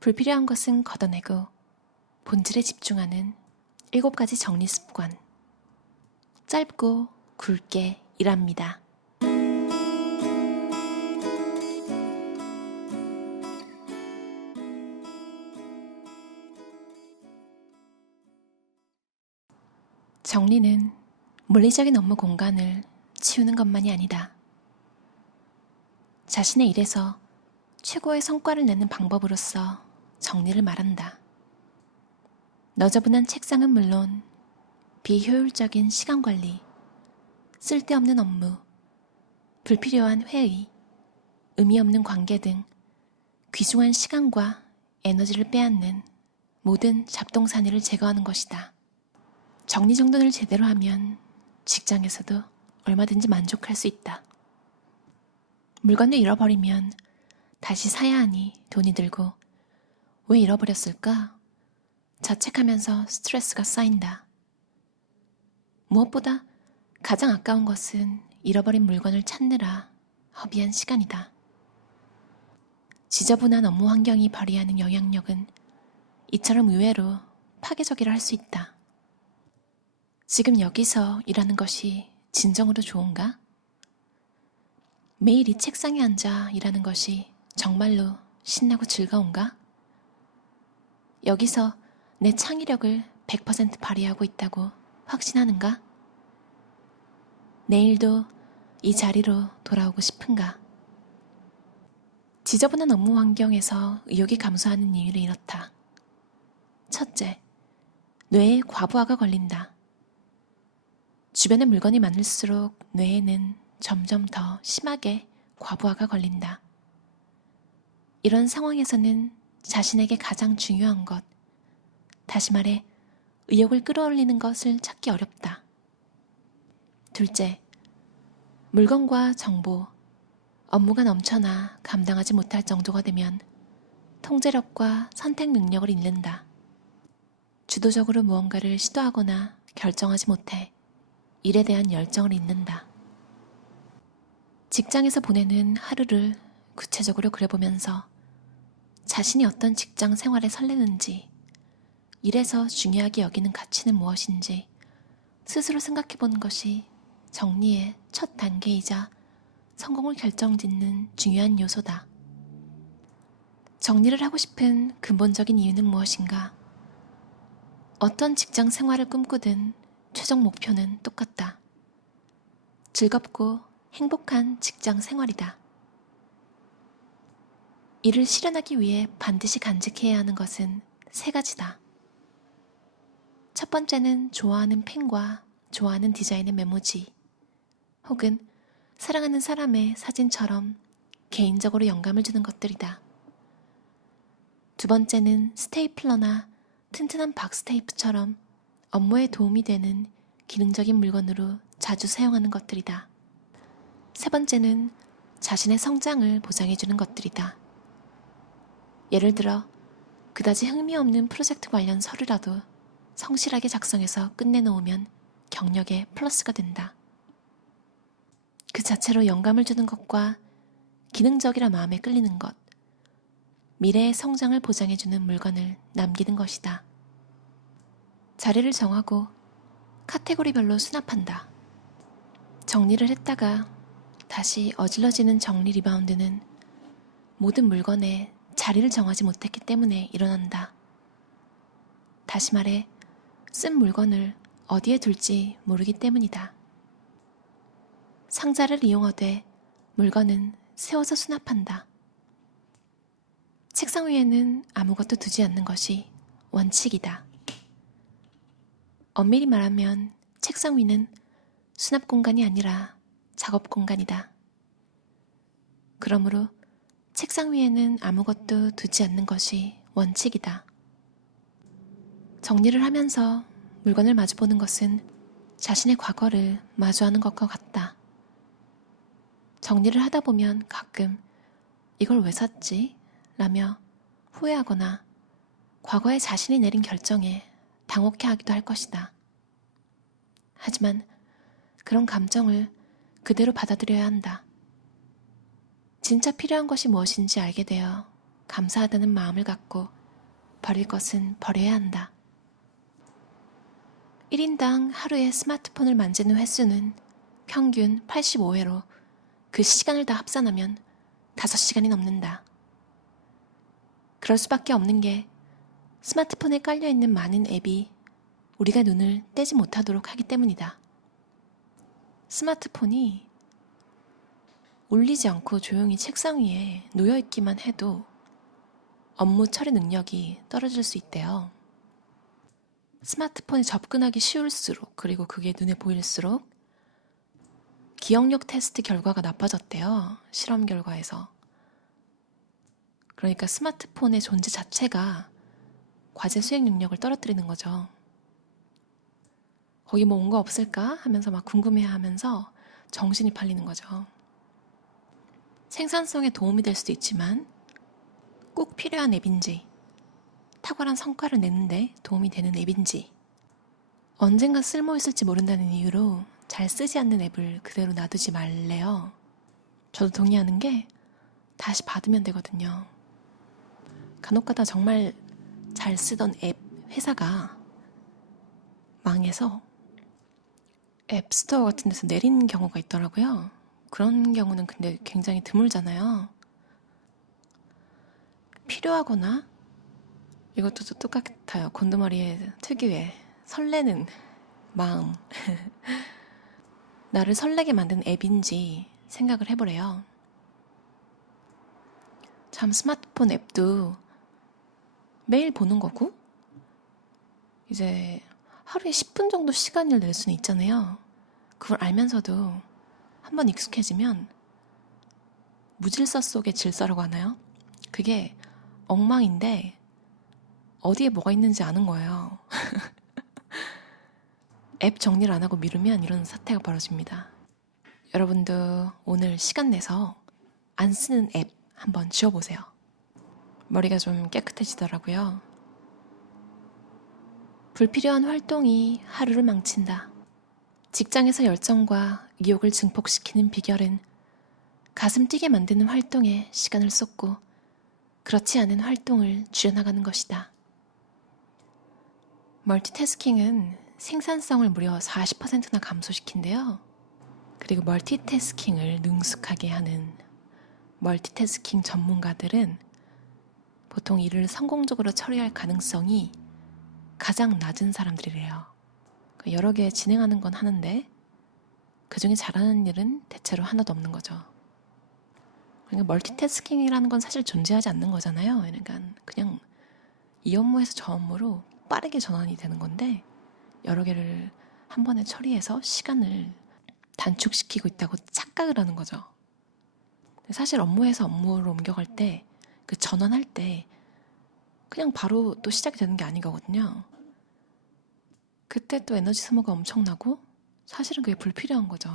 불필요한 것은 걷어내고 본질에 집중하는 7가지 정리 습관. 짧고 굵게 일합니다. 정리는 물리적인 업무 공간을 치우는 것만이 아니다. 자신의 일에서 최고의 성과를 내는 방법으로서 정리를 말한다. 너저분한 책상은 물론 비효율적인 시간 관리, 쓸데없는 업무, 불필요한 회의, 의미 없는 관계 등 귀중한 시간과 에너지를 빼앗는 모든 잡동사니를 제거하는 것이다. 정리정돈을 제대로 하면 직장에서도 얼마든지 만족할 수 있다. 물건을 잃어버리면 다시 사야 하니 돈이 들고 왜 잃어버렸을까? 자책하면서 스트레스가 쌓인다. 무엇보다 가장 아까운 것은 잃어버린 물건을 찾느라 허비한 시간이다. 지저분한 업무 환경이 발휘하는 영향력은 이처럼 의외로 파괴적이라 할 수 있다. 지금 여기서 일하는 것이 진정으로 좋은가? 매일 이 책상에 앉아 일하는 것이 정말로 신나고 즐거운가? 여기서 내 창의력을 100% 발휘하고 있다고 확신하는가? 내일도 이 자리로 돌아오고 싶은가? 지저분한 업무 환경에서 의욕이 감소하는 이유는 이렇다. 첫째, 뇌에 과부하가 걸린다. 주변에 물건이 많을수록 뇌에는 점점 더 심하게 과부하가 걸린다. 이런 상황에서는 자신에게 가장 중요한 것, 다시 말해 의욕을 끌어올리는 것을 찾기 어렵다. 둘째, 물건과 정보, 업무가 넘쳐나 감당하지 못할 정도가 되면 통제력과 선택 능력을 잃는다. 주도적으로 무언가를 시도하거나 결정하지 못해 일에 대한 열정을 잃는다. 직장에서 보내는 하루를 구체적으로 그려보면서 자신이 어떤 직장 생활에 설레는지, 일에서 중요하게 여기는 가치는 무엇인지 스스로 생각해보는 것이 정리의 첫 단계이자 성공을 결정짓는 중요한 요소다. 정리를 하고 싶은 근본적인 이유는 무엇인가? 어떤 직장 생활을 꿈꾸든 최종 목표는 똑같다. 즐겁고 행복한 직장 생활이다. 이를 실현하기 위해 반드시 간직해야 하는 것은 3가지다. 첫 번째는 좋아하는 펜과 좋아하는 디자인의 메모지, 혹은 사랑하는 사람의 사진처럼 개인적으로 영감을 주는 것들이다. 두 번째는 스테이플러나 튼튼한 박스 테이프처럼 업무에 도움이 되는 기능적인 물건으로 자주 사용하는 것들이다. 세 번째는 자신의 성장을 보장해주는 것들이다. 예를 들어 그다지 흥미없는 프로젝트 관련 서류라도 성실하게 작성해서 끝내놓으면 경력에 플러스가 된다. 그 자체로 영감을 주는 것과 기능적이라 마음에 끌리는 것, 미래의 성장을 보장해주는 물건을 남기는 것이다. 자리를 정하고 카테고리별로 수납한다. 정리를 했다가 다시 어질러지는 정리 리바운드는 모든 물건에 자리를 정하지 못했기 때문에 일어난다. 다시 말해 쓴 물건을 어디에 둘지 모르기 때문이다. 상자를 이용하되 물건은 세워서 수납한다. 책상 위에는 아무것도 두지 않는 것이 원칙이다. 엄밀히 말하면 책상 위는 수납 공간이 아니라 작업 공간이다. 그러므로 책상 위에는 아무것도 두지 않는 것이 원칙이다. 정리를 하면서 물건을 마주보는 것은 자신의 과거를 마주하는 것과 같다. 정리를 하다 보면 가끔 이걸 왜 샀지? 라며 후회하거나 과거에 자신이 내린 결정에 당혹해하기도 할 것이다. 하지만 그런 감정을 그대로 받아들여야 한다. 진짜 필요한 것이 무엇인지 알게 되어 감사하다는 마음을 갖고 버릴 것은 버려야 한다. 1인당 하루에 스마트폰을 만지는 횟수는 평균 85회로 그 시간을 다 합산하면 5시간이 넘는다. 그럴 수밖에 없는 게 스마트폰에 깔려있는 많은 앱이 우리가 눈을 떼지 못하도록 하기 때문이다. 스마트폰이 울리지 않고 조용히 책상 위에 놓여있기만 해도 업무 처리 능력이 떨어질 수 있대요. 스마트폰에 접근하기 쉬울수록, 그리고 그게 눈에 보일수록 기억력 테스트 결과가 나빠졌대요. 실험 결과에서. 그러니까 스마트폰의 존재 자체가 과제 수행 능력을 떨어뜨리는 거죠. 거기 뭐 온 거 없을까 하면서 막 궁금해하면서 정신이 팔리는 거죠. 생산성에 도움이 될 수도 있지만 꼭 필요한 앱인지, 탁월한 성과를 내는데 도움이 되는 앱인지, 언젠가 쓸모있을지 모른다는 이유로 잘 쓰지 않는 앱을 그대로 놔두지 말래요. 저도 동의하는 게 다시 받으면 되거든요. 간혹가다 정말 잘 쓰던 앱 회사가 망해서 앱스토어 같은 데서 내린 경우가 있더라고요. 그런 경우는 근데 굉장히 드물잖아요. 필요하거나, 이것도 똑같아요. 곤두머리의 특유의 설레는 마음. 나를 설레게 만든 앱인지 생각을 해보래요. 참 스마트폰 앱도 매일 보는 거고, 이제 하루에 10분 정도 시간을 낼 수는 있잖아요. 그걸 알면서도 한번 익숙해지면 무질서 속의 질서라고 하나요? 그게 엉망인데 어디에 뭐가 있는지 아는 거예요. 앱 정리를 안 하고 미루면 이런 사태가 벌어집니다. 여러분도 오늘 시간 내서 안 쓰는 앱 한번 지워보세요. 머리가 좀 깨끗해지더라고요. 불필요한 활동이 하루를 망친다. 직장에서 열정과 의욕을 증폭시키는 비결은 가슴 뛰게 만드는 활동에 시간을 쏟고 그렇지 않은 활동을 줄여나가는 것이다. 멀티태스킹은 생산성을 무려 40%나 감소시킨대요. 그리고 멀티태스킹을 능숙하게 하는 멀티태스킹 전문가들은 보통 일을 성공적으로 처리할 가능성이 가장 낮은 사람들이래요. 여러 개 진행하는 건 하는데 그 중에 잘하는 일은 대체로 하나도 없는 거죠. 그러니까 멀티태스킹이라는 건 사실 존재하지 않는 거잖아요. 그러니까 그냥 이 업무에서 저 업무로 빠르게 전환이 되는 건데 여러 개를 한 번에 처리해서 시간을 단축시키고 있다고 착각을 하는 거죠. 사실 업무에서 업무로 옮겨갈 때 그 전환할 때 그냥 바로 또 시작이 되는 게 아니거든요. 그때 또 에너지 소모가 엄청나고 사실은 그게 불필요한 거죠.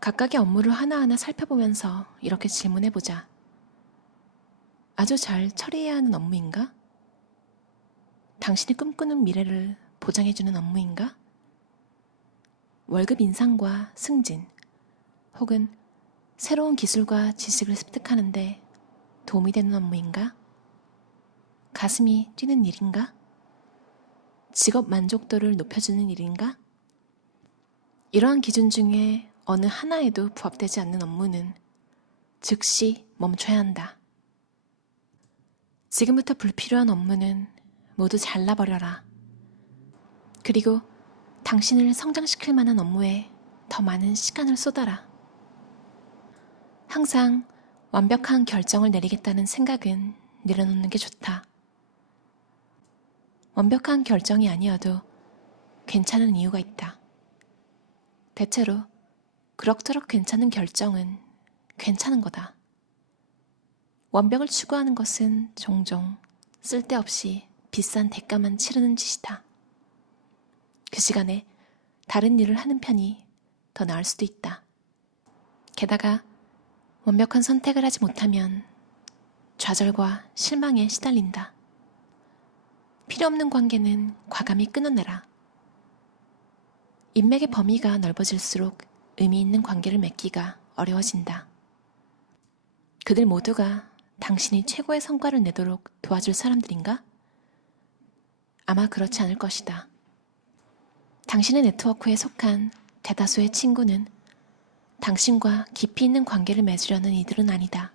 각각의 업무를 하나하나 살펴보면서 이렇게 질문해보자. 아주 잘 처리해야 하는 업무인가? 당신이 꿈꾸는 미래를 보장해주는 업무인가? 월급 인상과 승진, 혹은 새로운 기술과 지식을 습득하는데 도움이 되는 업무인가? 가슴이 뛰는 일인가? 직업 만족도를 높여주는 일인가? 이러한 기준 중에 어느 하나에도 부합되지 않는 업무는 즉시 멈춰야 한다. 지금부터 불필요한 업무는 모두 잘라버려라. 그리고 당신을 성장시킬 만한 업무에 더 많은 시간을 쏟아라. 항상 완벽한 결정을 내리겠다는 생각은 내려놓는 게 좋다. 완벽한 결정이 아니어도 괜찮은 이유가 있다. 대체로 그럭저럭 괜찮은 결정은 괜찮은 거다. 완벽을 추구하는 것은 종종 쓸데없이 비싼 대가만 치르는 짓이다. 그 시간에 다른 일을 하는 편이 더 나을 수도 있다. 게다가 완벽한 선택을 하지 못하면 좌절과 실망에 시달린다. 필요 없는 관계는 과감히 끊어내라. 인맥의 범위가 넓어질수록 의미 있는 관계를 맺기가 어려워진다. 그들 모두가 당신이 최고의 성과를 내도록 도와줄 사람들인가? 아마 그렇지 않을 것이다. 당신의 네트워크에 속한 대다수의 친구는 당신과 깊이 있는 관계를 맺으려는 이들은 아니다.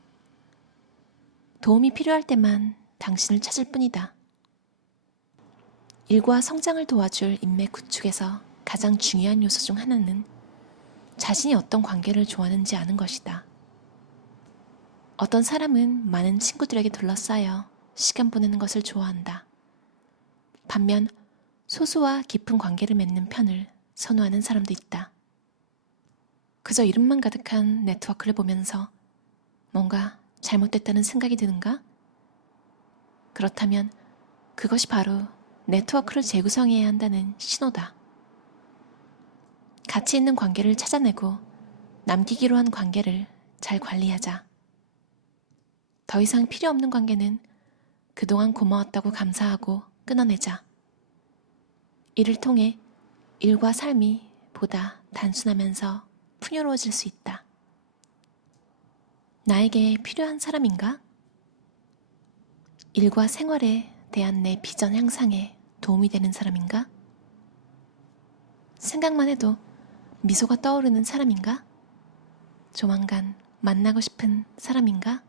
도움이 필요할 때만 당신을 찾을 뿐이다. 일과 성장을 도와줄 인맥 구축에서 가장 중요한 요소 중 하나는 자신이 어떤 관계를 좋아하는지 아는 것이다. 어떤 사람은 많은 친구들에게 둘러싸여 시간 보내는 것을 좋아한다. 반면 소수와 깊은 관계를 맺는 편을 선호하는 사람도 있다. 그저 이름만 가득한 네트워크를 보면서 뭔가 잘못됐다는 생각이 드는가? 그렇다면 그것이 바로 네트워크를 재구성해야 한다는 신호다. 가치 있는 관계를 찾아내고 남기기로 한 관계를 잘 관리하자. 더 이상 필요 없는 관계는 그동안 고마웠다고 감사하고 끊어내자. 이를 통해 일과 삶이 보다 단순하면서 풍요로워질 수 있다. 나에게 필요한 사람인가? 일과 생활에 대한 내 비전 향상에 도움이 되는 사람인가? 생각만 해도 미소가 떠오르는 사람인가? 조만간 만나고 싶은 사람인가?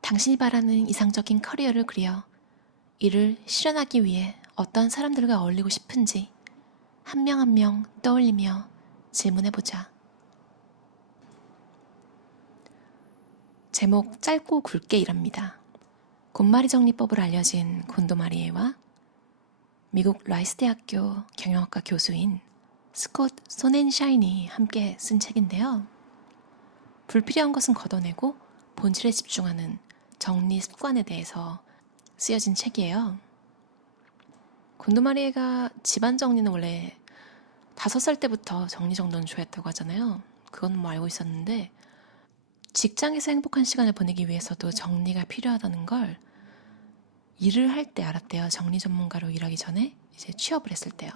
당신이 바라는 이상적인 커리어를 그려 이를 실현하기 위해 어떤 사람들과 어울리고 싶은지 한 명 한 명 떠올리며 질문해보자. 제목 짧고 굵게 일합니다. 곤마리 정리법을 알려진 곤도마리에와 미국 라이스 대학교 경영학과 교수인 스콧 소넨샤인이 함께 쓴 책인데요. 불필요한 것은 걷어내고 본질에 집중하는 정리 습관에 대해서 쓰여진 책이에요. 곤도마리에가 집안 정리는 원래 5살 때부터 정리정돈을 좋아했다고 하잖아요. 그건 뭐 알고 있었는데 직장에서 행복한 시간을 보내기 위해서도 정리가 필요하다는 걸 일을 할 때 알았대요. 정리 전문가로 일하기 전에 이제 취업을 했을 때요.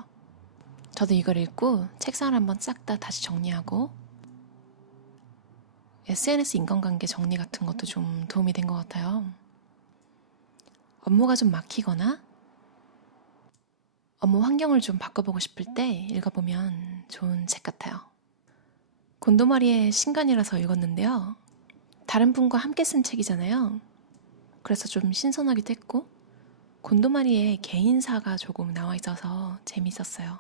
저도 이걸 읽고 책상을 한번 싹 다 다시 정리하고 SNS 인간관계 정리 같은 것도 좀 도움이 된 것 같아요. 업무가 좀 막히거나 업무 환경을 좀 바꿔보고 싶을 때 읽어보면 좋은 책 같아요. 곤도마리의 신간이라서 읽었는데요. 다른 분과 함께 쓴 책이잖아요. 그래서 좀 신선하기도 했고 곤도마리의 개인사가 조금 나와 있어서 재밌었어요.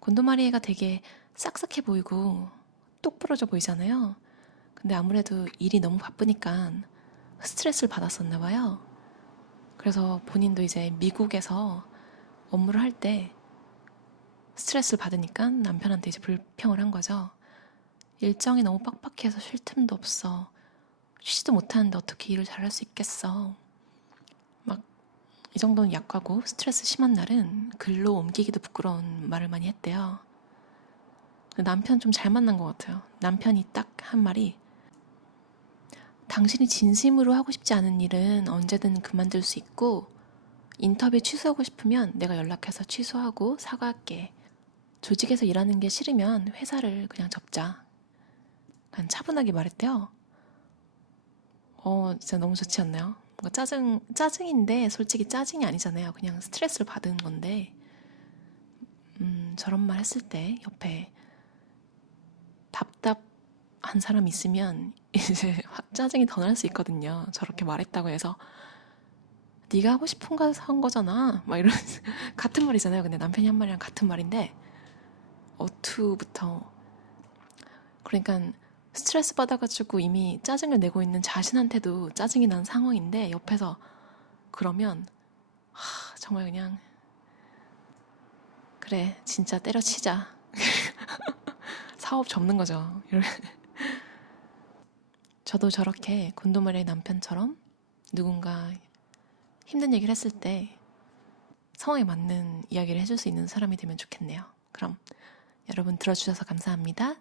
곤도마리에가 되게 싹싹해 보이고 똑부러져 보이잖아요. 근데 아무래도 일이 너무 바쁘니까 스트레스를 받았었나 봐요. 그래서 본인도 이제 미국에서 업무를 할 때 스트레스를 받으니까 남편한테 이제 불평을 한 거죠. 일정이 너무 빡빡해서 쉴 틈도 없어. 쉬지도 못하는데 어떻게 일을 잘할 수 있겠어. 막 이 정도는 약하고 스트레스 심한 날은 글로 옮기기도 부끄러운 말을 많이 했대요. 남편 좀 잘 만난 것 같아요. 남편이 딱 한 말이 당신이 진심으로 하고 싶지 않은 일은 언제든 그만둘 수 있고 인터뷰 취소하고 싶으면 내가 연락해서 취소하고 사과할게. 조직에서 일하는 게 싫으면 회사를 그냥 접자. 그냥 차분하게 말했대요. 진짜 너무 좋지 않나요? 뭔가 짜증인데 솔직히 짜증이 아니잖아요. 그냥 스트레스를 받은 건데 저런 말 했을 때 옆에 답답한 사람 있으면 이제 짜증이 더 날 수 있거든요. 저렇게 말했다고 해서 네가 하고 싶은 거 한 거잖아. 막 이런 같은 말이잖아요. 근데 남편이 한 말이랑 같은 말인데 어투부터 그러니까 스트레스 받아가지고 이미 짜증을 내고 있는 자신한테도 짜증이 난 상황인데 옆에서 그러면 정말 그냥 그래 진짜 때려치자. 사업 접는 거죠. 저도 저렇게 곤도마리의 남편처럼 누군가 힘든 얘기를 했을 때 상황에 맞는 이야기를 해줄 수 있는 사람이 되면 좋겠네요. 그럼 여러분 들어주셔서 감사합니다.